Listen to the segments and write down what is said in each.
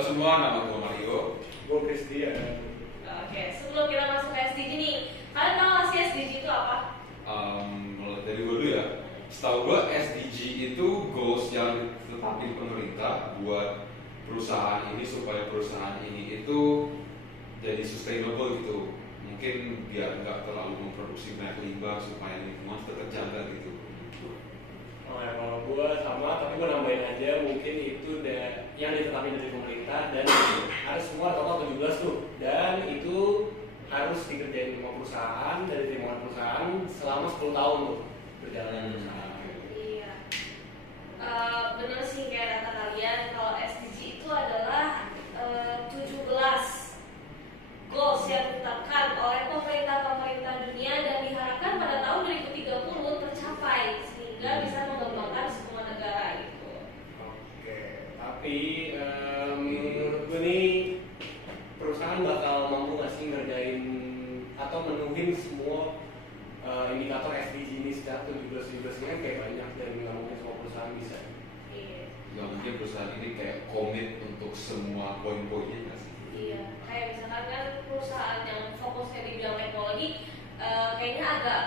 Halo semua, nama gue Mario. Gue Christian. Oke, sebelum kita masuk ke SDG nih, kalian tahu nggak sih SDG itu apa? Mulai dari gue dulu ya. Setahu gue SDG itu goals yang ditetapin pemerintah buat perusahaan ini supaya perusahaan ini itu jadi sustainable gitu. Mungkin biar nggak terlalu memproduksi banyak limbah supaya lingkungan tetap terjaga gitu. Oh ya, kalau gue sama, tapi gue nambahin aja mungkin itu yang ditetapin dari pemerintah dan harus semua total 17 tuh, dan itu harus dikerjain sama perusahaan dari timbangan perusahaan selama 10 tahun tuh berjalan perusahaan. Iya. Bener sih kayak kata kalian, kalau SDG itu adalah 17 goals yang ditetapkan oleh pemerintah dunia dan diharapkan pada tahun 2030 tercapai sehingga bisa mengembangkan semua negara itu. Oke, tapi menurut gue nih perusahaan bakal mampu nggak sih ngerjain atau menuhin semua indikator SDG ini secara 17 ini kan kayak banyak dan nggak mungkin semua perusahaan bisa. Iya. Gak mungkin perusahaan ini kayak komit untuk semua poin-poinnya nggak sih? Iya, kayak misalkan kan perusahaan yang fokusnya di bidang teknologi kayaknya agak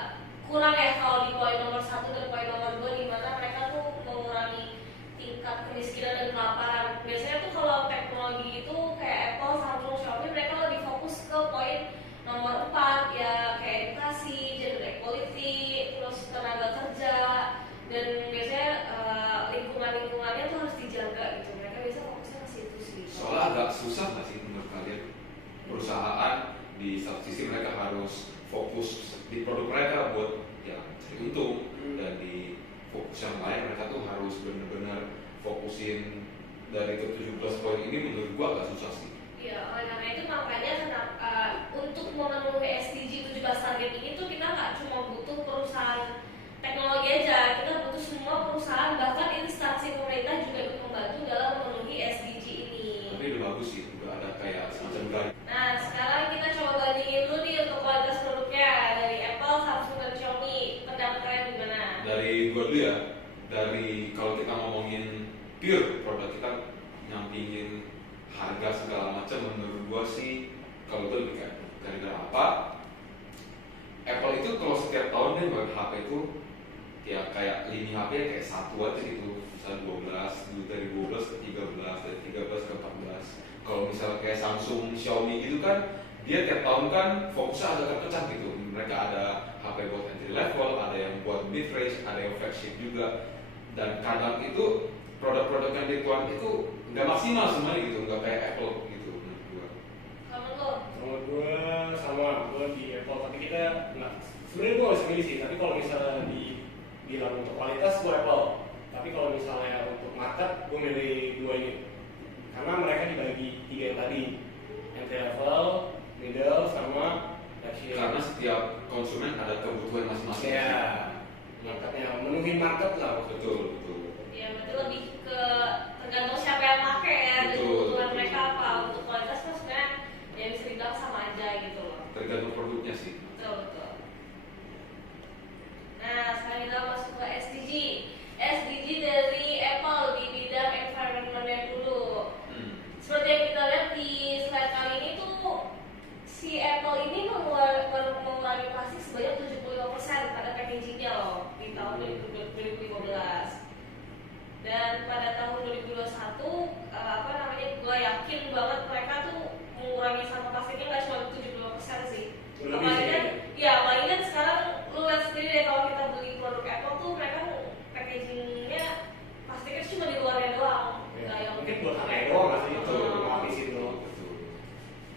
kurang ya kalau di poin nomor 1 dan poin nomor 2 di mana mereka tuh mengurangi tingkat kemiskinan dan kelaparan. Biasanya tuh kalau teknologi itu kayak Apple, Samsung, Xiaomi mereka lebih fokus ke poin nomor 4 ya kayak edukasi, gender equality, terus tenaga kerja dan biasanya lingkungannya tuh harus dijaga gitu. Mereka biasa fokusnya ke situ sih. Soalnya agak susah nggak sih menurut kalian? Perusahaan di satu sisi mereka harus fokus di produk mereka buat ya cari untung, dan di fokus yang lain mereka tuh harus benar-benar fokusin dari ke 17 poin ini. Menurut gua agak susah sih. Iya, oleh karena itu makanya kenapa untuk memenuhi SDG 17 target ini tuh kita nggak cuma butuh perusahaan teknologi aja, kita butuh semua perusahaan bahkan instansi pemerintah juga ikut membantu dalam memenuhi SDG ini. Tapi udah bagus sih, udah ada kayak semacam guide. Nah, sekarang kita coba bandingin dulu nih untuk kualitas produknya dari Apple, Samsung, dan Xiaomi. Pendapat kalian gimana? Dari gua dulu ya. Dari kalau kita ngomongin pure produk, kita nyampingin harga segala macam, menurut gua sih kalau itu lebih kayak gara-gara apa? Apple itu kalau setiap tahun dia buat HP itu ya kayak lini HP kayak satu aja gitu, misalnya 12, dulu dari 12 ke 13, dari 13 ke 14. Kalau misalnya kayak Samsung, Xiaomi gitu kan, dia tiap tahun kan fokusnya agak terpecah gitu. Mereka ada HP buat entry level, ada yang buat mid range, ada yang flagship juga. Dan kadang itu produk-produk yang dikeluarin itu nggak maksimal semuanya gitu, nggak kayak Apple gitu menurut gua. Kamu tuh? Menurut gue sama, gue di Apple, tapi kita nggak, sebenarnya gue masih milih sih, tapi kalau misalnya bilang untuk kualitas gue Apple, tapi kalau misalnya untuk market gue milih dua ini karena mereka dibagi tiga yang tadi, entry level, middle, sama flagship. Karena setiap konsumen ada kebutuhan masing-masing. Ya, marketnya menuhin market lah. Betul, betul. Ya, berarti lebih ke tergantung siapa yang pakai ya, dan Betul, kebutuhan betul. mereka apa. Untuk kualitas kan sebenarnya ya bisa dibilang sama aja gitu loh. Tergantung produknya sih. Betul, betul. Nah, sekarang kita masuk ke SDG. SDG dari Apple di bidang environment dulu. Seperti yang kita lihat di slide kali ini tuh, si Apple ini mengurangi plastik sebanyak 75% pada packagingnya loh di tahun 2015. Dan pada tahun 2021, gue yakin banget mereka tuh mengurangi sampah plastiknya nggak cuma 75% sih. Apalagi kan, ya apalagi kan sekarang lu lihat sendiri deh kalau kita beli produk Apple tuh mereka packagingnya plastiknya cuma di luarnya doang. Nggak yang Mungkin buat HP doang nggak sih, Betul. untuk ngabisin doang. Betul.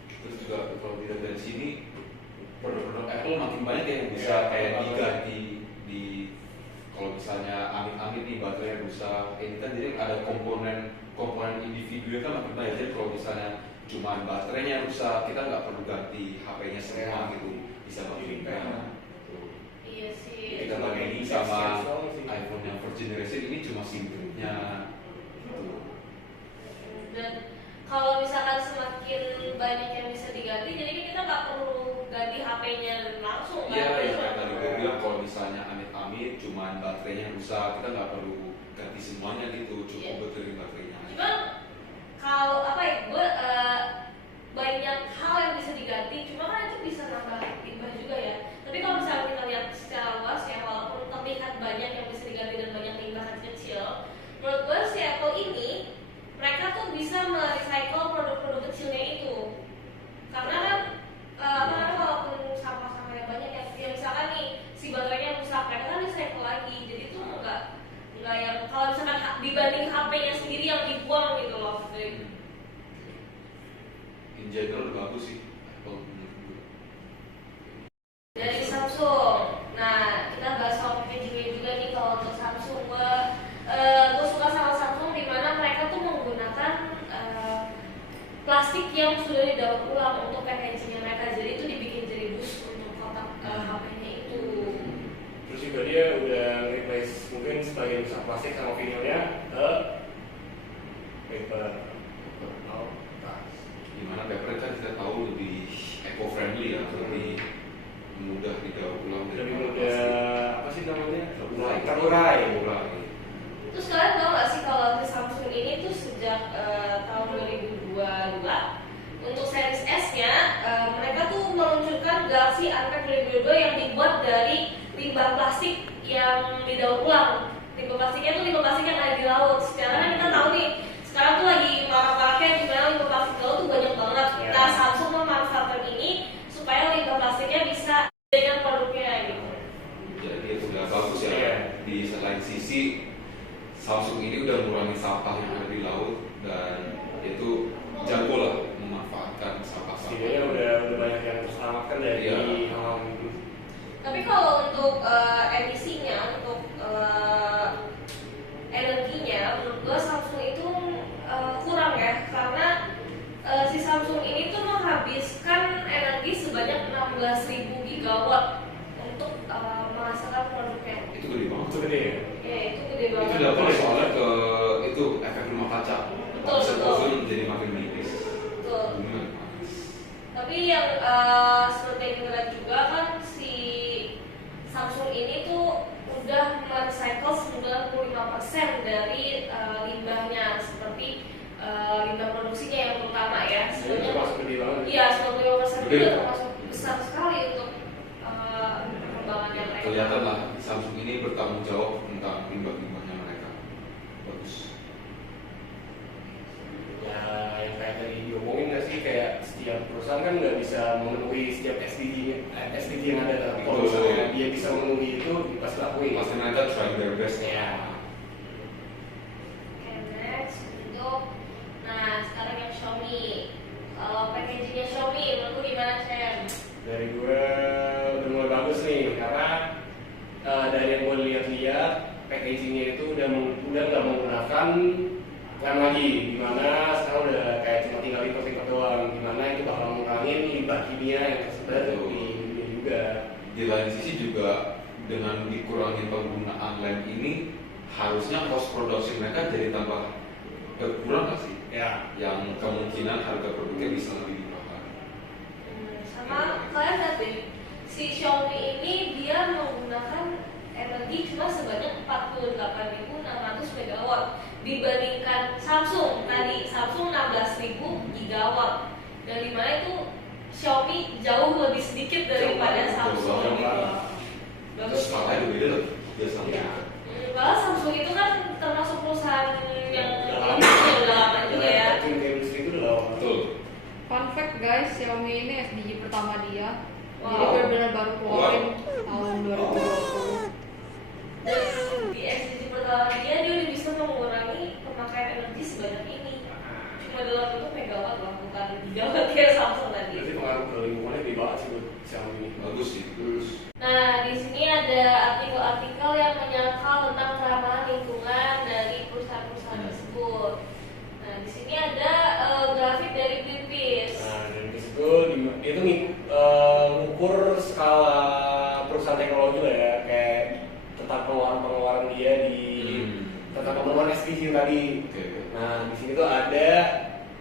Terus juga kalau dilihat dari sini, produk-produk Apple makin banyak yang bisa Ya, kayak banget. diganti di kalau misalnya amit-amit nih baterainya rusak, ini kan jadi ada komponen individunya kan makin banyak. Jadi kalau misalnya cuma baterainya rusak, kita nggak perlu ganti HP-nya semua gitu, bisa pakai Iya sih. kita pakai sama iPhone yang first generation ini cuma SIM-nya gitu. Dan kalau misalkan semakin banyak yang bisa diganti, jadi kita nggak perlu ganti HP-nya langsung kan? Iya, ya kayak tadi gue bilang kalau misalnya amit-amit cuman baterainya rusak, kita nggak perlu ganti semuanya gitu, cukup Iya. betulin baterainya aja. Cuman kalau apa ya, gue general udah bagus sih Apple menurut gue. Dari Samsung. Nah, kita bahas soal packaging juga nih. Kalau untuk Samsung, gue suka sama Samsung di mana mereka tuh menggunakan plastik yang sudah didaur ulang untuk packagingnya mereka. Jadi itu dibikin jadi bus untuk kotak HP-nya itu. Terus juga dia udah replace mungkin sebagian besar plastik sama vinilnya ke paper. Dimana paper kan kita tahu lebih eco-friendly ya, lebih mudah didaur ulang, Lebih mudah apa sih namanya? terurai. Terurai. Terus kalian tahu nggak sih kalau si Samsung ini tuh sejak tahun 2022 untuk series S-nya mereka tuh meluncurkan Galaxy Unpacked 2022 yang dibuat dari limbah plastik yang didaur ulang. Limbah plastiknya tuh limbah plastik yang ada di laut. Sekarang kan kita tahu nih, sekarang tuh lagi marak-maraknya di mana limbah plastik di laut tuh banyak banget. Ya. Nah, Samsung memanfaatkan ini supaya limbah plastiknya bisa dengan produknya gitu. Jadi itu udah bagus ya. Iya. Di selain sisi Samsung ini udah mengurangi sampah yang ada di laut dan itu jago lah memanfaatkan sampah-sampah. Setidaknya udah banyak yang terselamatkan dari Iya. hal-hal itu. Tapi kalau untuk emisinya, untuk energinya, menurut gue Samsung itu kurang ya, karena si Samsung ini tuh menghabiskan energi sebanyak 16.000 gigawatt untuk menghasilkan produknya. Itu gede banget. Itu gede ya? Ya itu gede banget. Itu dapat soalnya ke itu efek rumah kaca. Betul, Set betul. ozon jadi makin menipis. Betul. Bener. Tapi yang seperti yang kita lihat juga kan si Samsung ini tuh udah merecycle 95% dari limbahnya, seperti limbah produksinya yang pertama ya. Itu termasuk gede banget. Iya, 95% Gede. itu termasuk besar sekali untuk perkembangannya mereka. Kelihatan lah Samsung ini bertanggung jawab tentang limbah-limbahnya mereka. Bagus. Ya, yang kayak tadi diomongin nggak sih, kayak setiap perusahaan kan nggak bisa memenuhi setiap SDG yang ada. Tapi kalau Betul. misalnya dia bisa memenuhi itu, dia pasti lakuin. Pasti mereka try their best. Ya. Oke, next untuk sekarang yang Xiaomi. Kalau packagingnya Xiaomi, menurutku gimana Shen? Dari gue udah mulai bagus nih, karena dari yang gue lihat-lihat packagingnya itu udah nggak menggunakan lem lagi, dimana sekarang udah kayak cuma tinggal lipat doang, dimana itu bakal mengurangi limbah kimia yang tersebar di dunia juga. Di lain sisi juga dengan dikurangi penggunaan lem ini harusnya cost production mereka jadi tambah berkurang nggak sih? Ya. Yang kemungkinan harga produknya bisa lebih murah. Sama kalian lihat deh, si Xiaomi ini dia menggunakan energi cuma sebanyak 48.600 megawatt dibandingkan Samsung tadi. Samsung 16.000 gigawatt, dan dimana itu Xiaomi jauh lebih sedikit daripada Samsung Jauh gitu. banget. Bagus. Terus makanya udah beda loh biasanya. Ya. Padahal Samsung itu kan termasuk perusahaan yang Udah lama. udah lama juga ya. Tim industri itu udah lama. Betul. Fun fact guys, Xiaomi ini SDG pertama dia. Jadi Wow. benar-benar baru keluarin tahun 2020. Dan di SDG pertama dia udah bisa mengurangi pemakaian energi sebanyak ini. Cuma dalam bentuk megawatt lah, bukan gigawatt kayak Samsung tadi. Berarti pengaruh ke lingkungannya gede banget sih buat Xiaomi ini. Bagus sih. Bagus. Nah, di sini ada artikel-artikel yang menyangkal tentang keramahan lingkungan dari perusahaan-perusahaan tersebut. Nah, di sini ada grafik dari Greenpeace. Nah, dari situ dia tuh ngukur skala perusahaan teknologi lah ya, kayak tentang pengeluaran dia di tentang pemenuhan SDG tadi. Oke. Nah, di sini tuh ada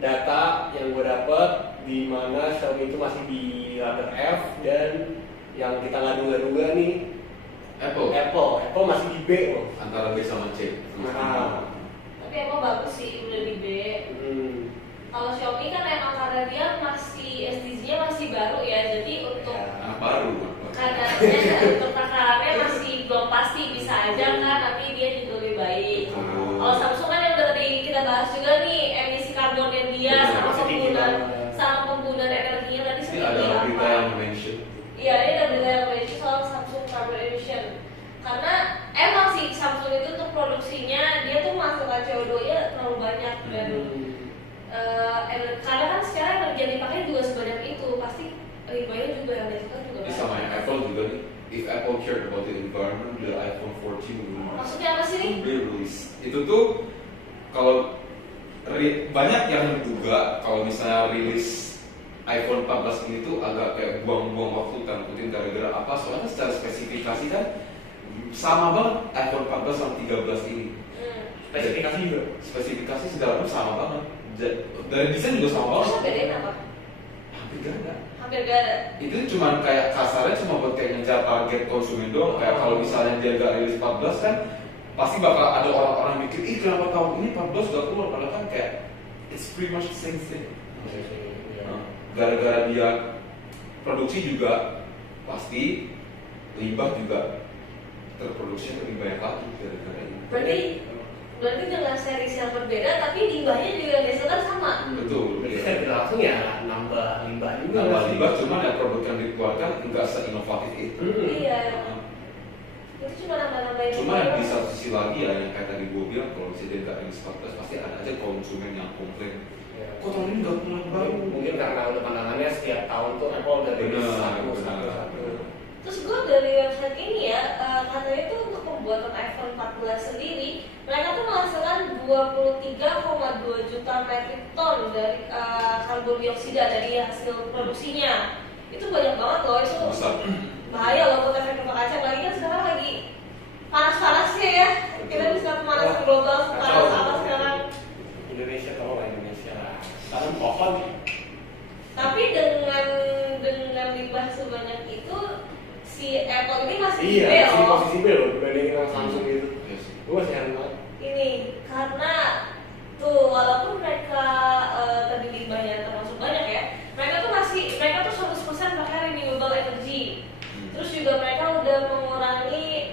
data yang gue dapet di mana Xiaomi itu masih di ladder F, dan yang kita ngadu-ngadu nih Apple masih di B loh. Antara B sama C. Nah, Tapi emang bagus sih udah di B. Kalau Xiaomi kan emang karena dia masih SDG-nya masih baru ya, jadi untuk Anak baru. kadarnya untuk takarannya masih belum pasti, bisa aja kan nanti dia juga lebih baik. Kalau Samsung kan yang udah tadi kita bahas juga nih, emisi karbonnya dia Iya, sama masih tinggi penggunaan banget. energinya tadi Ini seperti ada berita apa? yang mention. Iya, ini ada berita yang mention soal Samsung carbon emission. Karena emang sih Samsung itu untuk produksinya dia tuh menghasilkan CO2-nya terlalu banyak, dan karena kan sekarang energi yang dipakai ribanya juga yang dihasilkan juga Ini banyak. sama yang Apple juga nih. If Apple cared about the environment, the iPhone 14 will Maksudnya apa sih nih? be released. Itu tuh kalau banyak yang menduga kalau misalnya rilis iPhone 14 ini tuh agak kayak buang-buang waktu dan putin gara-gara apa? Soalnya secara spesifikasi kan sama banget iPhone 14 sama 13 ini. Spesifikasi juga. Spesifikasi segala macam sama banget. Dari desain juga sama banget. Terus bedain apa? Hampir gak ada. Hampir gak ada. Itu cuma kayak kasarnya cuma buat kayak ngejar target konsumen doang. Kayak kalau misalnya dia gak rilis 14 kan pasti bakal ada orang-orang mikir, ih kenapa tahun ini 14 udah keluar, padahal kan kayak it's pretty much the same thing. Nah, gara-gara dia produksi juga pasti limbah juga terproduksi lebih banyak lagi gara-gara ini. Berarti dengan series yang berbeda tapi limbahnya juga yang dihasilkan sama. Betul. Berarti Iya. saya tidak langsung ya nambah limbah juga. Nambah limbah cuma yang produk yang dikeluarkan enggak seinovatif itu. Iya. Itu cuma nambah-nambahin. Cuma yang di satu sisi lagi ya yang kayak tadi gue bilang kalau misalnya dia nggak rilis 14 pasti ada aja konsumen yang komplain. Ya. Kok tahun ini nggak keluar baru? Mungkin karena udah pandangannya setiap tahun tuh Apple udah rilis Benar, satu. Terus gue dari website ini ya, katanya itu untuk pembuatan iPhone 14 sendiri mereka tuh menghasilkan 23,2 juta metric ton dari karbon dioksida dari hasil produksinya. Itu banyak banget loh, itu Besar. bahaya loh buat efek rumah kaca. Lagi kan sekarang lagi panas-panasnya ya, kita bisa pemanasan global panas apa sekarang. Indonesia tolong lah Indonesia. Tanam pohon. Tapi dengan limbah sebanyak itu si Apple ini masih Iya, gede masih loh. posisi B loh dibandingin sama Samsung gitu. Yes. Gue masih heran banget. Ini karena tuh walaupun mereka tadi limbahnya termasuk banyak ya, mereka tuh 100% pakai renewable energy. Terus juga mereka udah mengurangi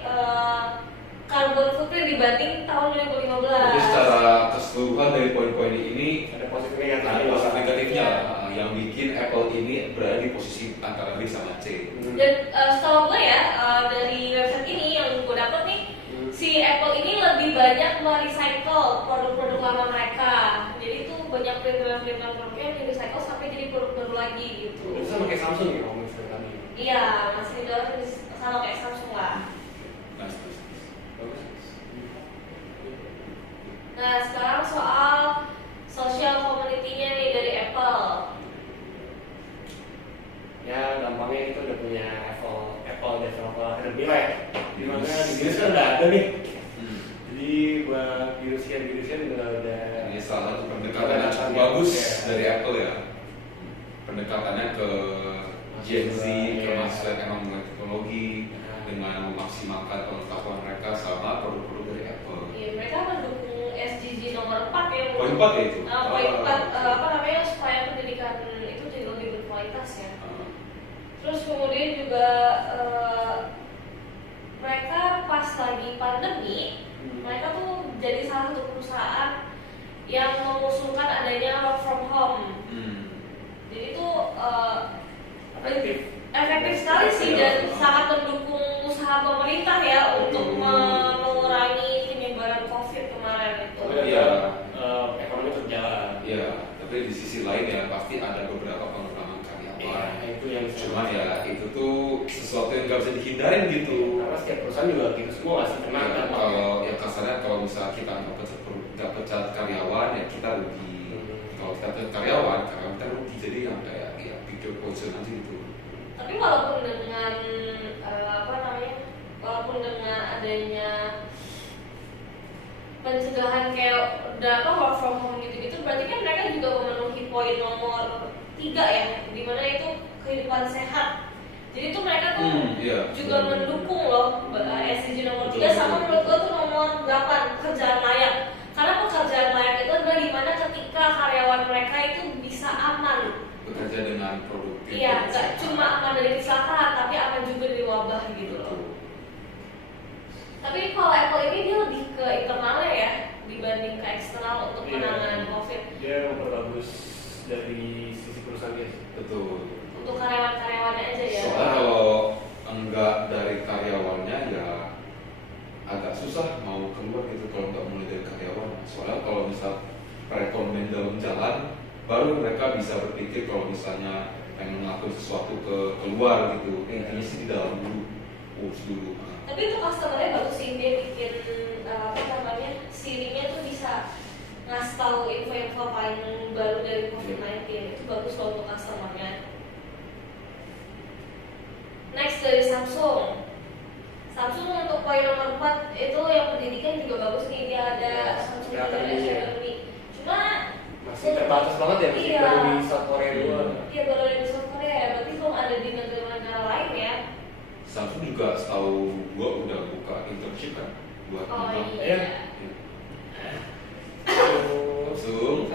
carbon footprint dibanding tahun 2015. Jadi secara keseluruhan dari poin-poin ini Ada positif ada negatif. positif negatifnya yang bikin Apple ini berada di posisi antara B sama C. Dan setahu gue ya dari website ini yang gue dapet nih, si Apple ini lebih banyak merecycle produk-produk lama mereka. Jadi itu banyak perintilan-perintilan produknya yang di-recycle sampai jadi produk baru lagi gitu. Itu sama kayak Samsung ya ngomong sekali tadi. Iya, masih dijual sama kayak Samsung lah. Nice. Bagus. Nah sekarang soal social community-nya nih dari Apple. Ya gampangnya kita udah punya Apple Developer Academy lah ya. Dimana di Inggris kan udah ada nih. Jadi buat virusian juga udah. Ini salah satu pendekatan yang cukup bagus dari Apple ya. Pendekatannya ke Gen Z, ke mahasiswa yang memang teknologi dengan memaksimalkan pengetahuan mereka sama produk-produk dari Apple. Iya, mereka mendukung SDG nomor 4 ya. Poin 4 ya itu? Poin 4 apa namanya supaya pendidikan itu jadi lebih berkualitas ya. Terus kemudian juga mereka pas lagi pandemi, mereka tuh jadi salah satu perusahaan yang mengusulkan adanya work from home. Jadi itu efektif sekali sih dan sangat mendukung usaha pemerintah ya untuk mengurangi penyebaran COVID kemarin itu. Iya. Ekonomi terjalan. Iya, tapi di sisi lain ya pasti ada beberapa pengurangan karyawan. Itu yang Cuman ya itu tuh sesuatu yang nggak bisa dihindarin gitu. Karena setiap perusahaan juga gitu semua nggak sih kena Ya, kan. kalau ya kasarnya kalau misalnya kita nggak pecat karyawan ya kita rugi. Kalau kita pecat karyawan kita rugi. Jadi yang kayak ya picture poison aja gitu. Tapi walaupun dengan walaupun dengan adanya pencegahan kayak work from home gitu-gitu, berarti kan mereka juga memenuhi poin nomor 3 ya, dimana itu kehidupan sehat. Jadi tuh mereka tuh juga mendukung loh SDG nomor 3 sama menurut gue tuh nomor 8 pekerjaan layak. Karena pekerjaan layak itu adalah dimana ketika karyawan mereka itu bisa aman Bekerja dengan produktif. Iya, nggak cuma aman dari kecelakaan, tapi aman juga dari wabah gitu loh. Tapi kalau Apple ini dia lebih ke internalnya ya dibanding ke eksternal untuk penanganan COVID. Dia memperbagus dari sisi perusahaan dia. Betul. Untuk karyawan-karyawannya aja ya. Soalnya kalau enggak dari karyawannya ya agak susah mau keluar gitu kalau nggak mulai dari karyawan. Soalnya kalau misal perekonomian dalam jalan baru mereka bisa berpikir kalau misalnya pengen ngelakuin sesuatu ke keluar gitu. Intinya sih di dalam dulu, dulu. Tapi itu customernya bagus sih, dia bikin apa namanya, sirinya tuh bisa ngasih tahu info-info paling baru dari COVID-19. Itu bagus loh untuk customernya. Next dari Samsung. Samsung untuk poin nomor 4 itu yang pendidikan juga bagus nih, dia ada Samsung Leadership Academy. Cuma masih terbatas banget ya, masih baru di South Korea doang. Iya, baru ada di South Korea, berarti belum ada di negara-negara lain ya. Samsung juga setahu gua udah buka internship kan buat iya. Samsung.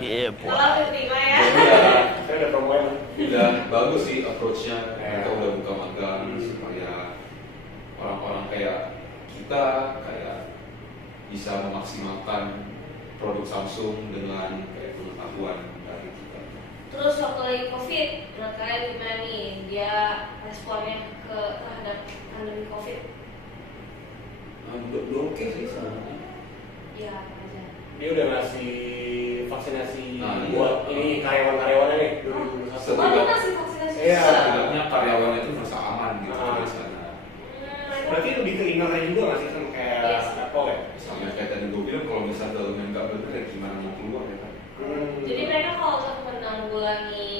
Iya, Kalau diterima ya. Iya, Saya udah promoin. udah bagus sih approach-nya. Mereka udah buka magang supaya orang-orang kayak kita kayak bisa memaksimalkan produk Samsung dengan kayak pengetahuan dari kita. Terus waktu lagi COVID, menurut kalian gimana nih dia responnya terhadap pandemi COVID? Belum oke sih sebenarnya. Ya apa aja? Dia udah ngasih vaksinasi Nah, buat iya. ini karyawan-karyawannya nih 2021. Setelah- Oh, dia kasih vaksinasi Iya. juga? Setidaknya karyawannya itu merasa aman gitu di sana. Berarti lebih ke innernya juga nggak sih, sama kayak Yes. Apple ya? Sama kayak tadi gue bilang, kalau misalnya dalamnya nggak bener ya gimana mau keluar ya kan? Jadi mereka kalau untuk menanggulangi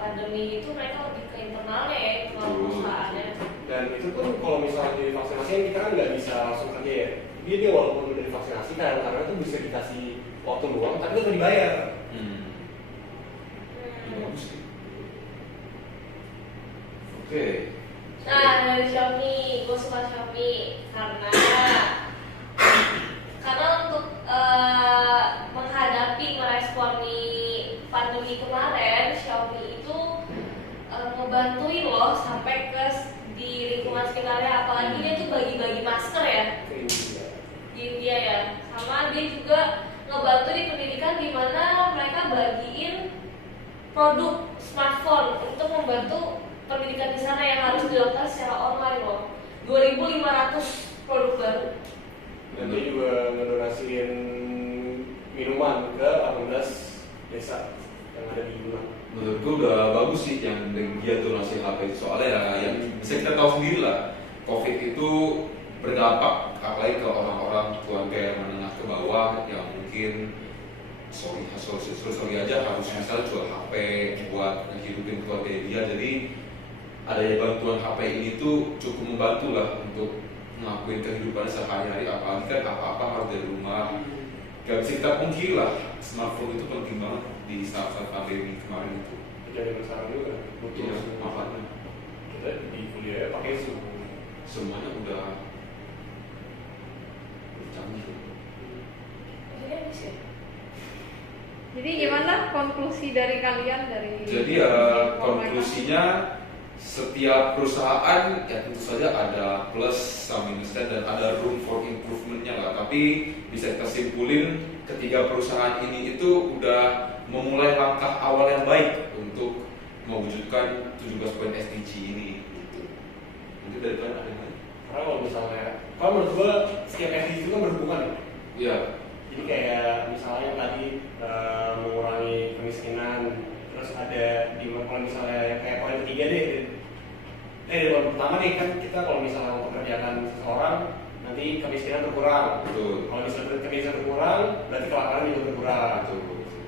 pandemi itu mereka lebih ke internalnya ya, internal Betul. perusahaannya. Dan itu pun kalau misalnya di vaksinasi kita kan nggak bisa langsung kerja ya. Dia walaupun udah divaksinasi karena itu bisa dikasih waktu luang tapi tetap dibayar. Ya, bagus sih. Oke. Nah, dari Xiaomi, gue suka Xiaomi karena untuk menghadapi meresponi pandemi kemarin, Xiaomi itu ngebantuin loh sampai ke di lingkungan sekitarnya, apalagi dia tuh bagi-bagi masker ya Ke India. di India ya, sama dia juga ngebantu di pendidikan di mana mereka bagiin produk smartphone untuk membantu pendidikan di sana yang harus dilakukan secara online loh. 2.500 produk baru. Dan dia juga ngedonasiin minuman ke 18 desa yang ada di Yunnan. Menurut gue udah bagus sih yang dia donasi HP itu, soalnya ya yang bisa kita tahu sendiri lah, COVID itu berdampak apalagi ke orang-orang keluarga yang menengah ke bawah yang mungkin sorry aja harus misalnya jual HP buat ngehidupin keluarga dia. Jadi adanya bantuan HP ini tuh cukup membantu lah untuk ngelakuin kehidupan sehari-hari, apalagi kan apa-apa harus dari rumah. Gak bisa kita pungkiri lah, smartphone itu penting banget di saat-saat pandemi kemarin itu. Jadi sekarang juga butuh Iya, makanya kita di kuliah pakai Zoom. semuanya udah canggih. Akhirnya bisa. Jadi gimana konklusi dari kalian dari? Jadi ya konklusinya setiap perusahaan ya tentu saja ada plus sama minusnya dan ada room for improvementnya lah. Tapi bisa kita simpulin ketiga perusahaan ini itu udah memulai langkah awal yang baik untuk mewujudkan 17 poin SDG ini. Gitu. Mungkin dari kalian ada yang lain? Karena kalau misalnya, kalau menurut gua setiap SDG itu kan berhubungan ya. Iya. Jadi kayak misalnya tadi mengurangi kemiskinan, terus ada di kalau misalnya kayak poin ketiga deh, poin pertama nih kan kita kalau misalnya mempekerjakan seseorang nanti kemiskinan berkurang. Betul. Kalau misalnya kemiskinan berkurang, berarti kelaparan juga berkurang. Betul.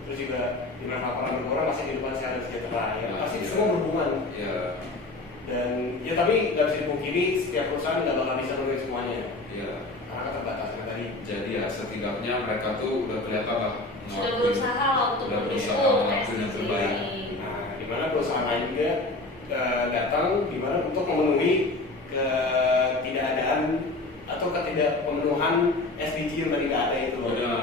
Terus juga di mana kelaparan berkurang pasti kehidupan sehat dan sejahtera. Ya, Nah, pasti iya. semua berhubungan. Iya. Dan ya tapi nggak bisa dipungkiri setiap perusahaan nggak bakal bisa menulis semuanya Iya. karena keterbatasan tadi. Jadi ya setidaknya mereka tuh udah kelihatan lah Sudah ngelakuin- berusaha lah untuk udah berusaha mendukung ngelakuin yang SDG terbaik. ini. Nah, di mana perusahaan lain juga datang di mana untuk memenuhi ketidakadaan atau ketidakpemenuhan SDG yang tadi nggak ada itu loh. Benar.